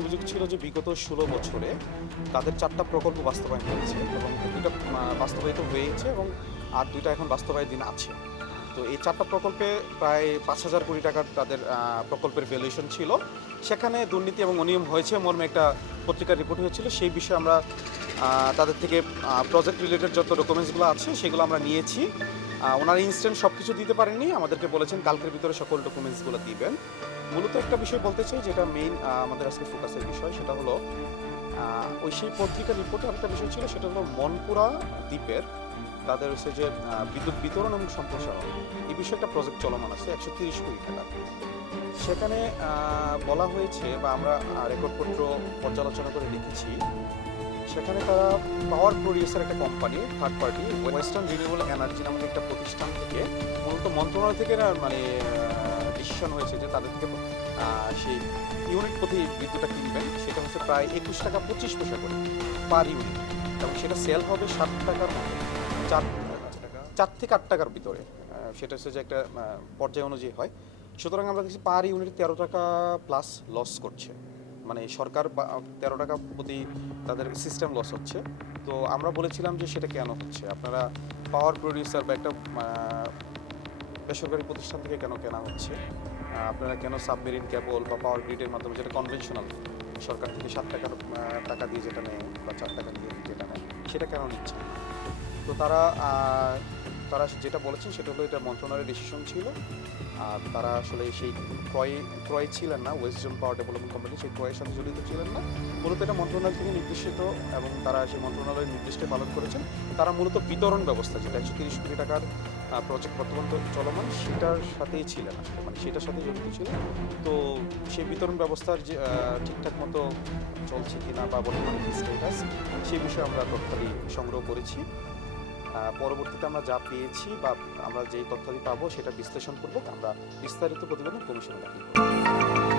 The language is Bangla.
অভিযোগ ছিল যে বিগত ষোলো বছরে তাদের চারটা প্রকল্প বাস্তবায়ন হয়েছে এবং দুটা বাস্তবায়িত হয়েছে এবং আর দুইটা এখন বাস্তবায়িত আছে। তো এই চারটা প্রকল্পে প্রায় পাঁচ হাজার কোটি টাকার তাদের প্রকল্পের ভ্যালুয়েশন ছিল। সেখানে দুর্নীতি এবং অনিয়ম হয়েছে মর্মে একটা পত্রিকার রিপোর্ট হয়েছিল। সেই বিষয়ে আমরা তাদের থেকে প্রজেক্ট রিলেটেড যত ডকুমেন্টসগুলো আছে সেগুলো আমরা নিয়েছি। ওনারা ইনস্ট্যান্ট সব কিছু দিতে পারেননি। আমাদেরকে বলেছেন, কালকের ভিতরে সকল ডকুমেন্টসগুলো দিবেন। মূলত একটা বিষয় বলতে চাই, যেটা মেইন আমাদের আজকে ফোকাসের বিষয়, সেটা হলো ওই সেই পত্রিকার রিপোর্টে একটা বিষয় ছিল, সেটা হলো মনপুরা দ্বীপের, তাদের হচ্ছে যে বিদ্যুৎ বিতরণ এবং সম্প্রসারণ। এই বিষয়ে একটা প্রজেক্ট চলমান আছে, একশো তিরিশ কোটি টাকা। সেখানে বলা হয়েছে বা আমরা রেকর্ডপত্র পর্যালোচনা করে দেখেছি, সেখানে তারা পাওয়ার প্রডিউসার একটা company third party western renewable energy নামক একটা প্রতিষ্ঠান থেকে, মূলত মন্ত্রণালয় থেকে মানে ডিসিশন হয়েছে যে তাদের থেকে সেই ইউনিট প্রতি বিদ্যুৎটা কিনবেন, সেটা হচ্ছে প্রায় একুশ টাকা পঁচিশ পয়সা করে পার ইউনিট এবং সেটা সেল হবে সাত টাকার মতো চার চার থেকে আট টাকার ভিতরে। সেটা হচ্ছে যে একটা পর্যায় অনুযায়ী হয়। সুতরাং আমরা দেখছি পার ইউনিট তেরো টাকা প্লাস লস করছে। মানে সরকার তেরো টাকা প্রতি তাদের সিস্টেম লস হচ্ছে। তো আমরা বলেছিলাম যে সেটা কেন হচ্ছে? আপনারা পাওয়ার প্রডিউসার বা একটা বেসরকারি প্রতিষ্ঠান থেকে কেন কেনা হচ্ছে? আপনারা কেন সাবমেরিন, কেবল বা পাওয়ার গ্রিডের মাধ্যমে যেটা কনভেনশনাল সরকার থেকে সাত টাকার টাকা দিয়ে যেটা নেয় বা চার টাকা দিয়ে যেটা নেয়, সেটা কেন নিচ্ছে? তো তারা তারা যেটা বলেছেন সেটা হলো এটা মন্ত্রণালয়ের ডিসিশন ছিল। আর তারা আসলে সেই ক্রয় ক্রয় ছিলেন না west zone power development company সেই ক্রয়ের সাথে জড়িত ছিলেন না। মূলত এটা মন্ত্রণালয় থেকে নির্দেশিত এবং তারা সেই মন্ত্রণালয়ের নির্দেশটা পালন করেছেন। তারা মূলত বিতরণ ব্যবস্থা, যেটা একশো তিরিশ কোটি টাকার প্রজেক্ট বর্তমান চলমান, সেটার সাথেই ছিলেন আসলে মানে সেটার সাথে জড়িত ছিল তো সেই বিতরণ ব্যবস্থার যে ঠিকঠাক মতো চলছে কিনা বা বর্তমানে কি স্টেটাস সেই বিষয়ে আমরা তথ্যাদি সংগ্রহ করেছি। পরবর্তীতে আমরা যা পেয়েছি বা আমরা যেই তথ্যাদি পাবো সেটা বিশ্লেষণ করব আমরা বিস্তারিত প্রতিবেদন কমিশনে দাখিল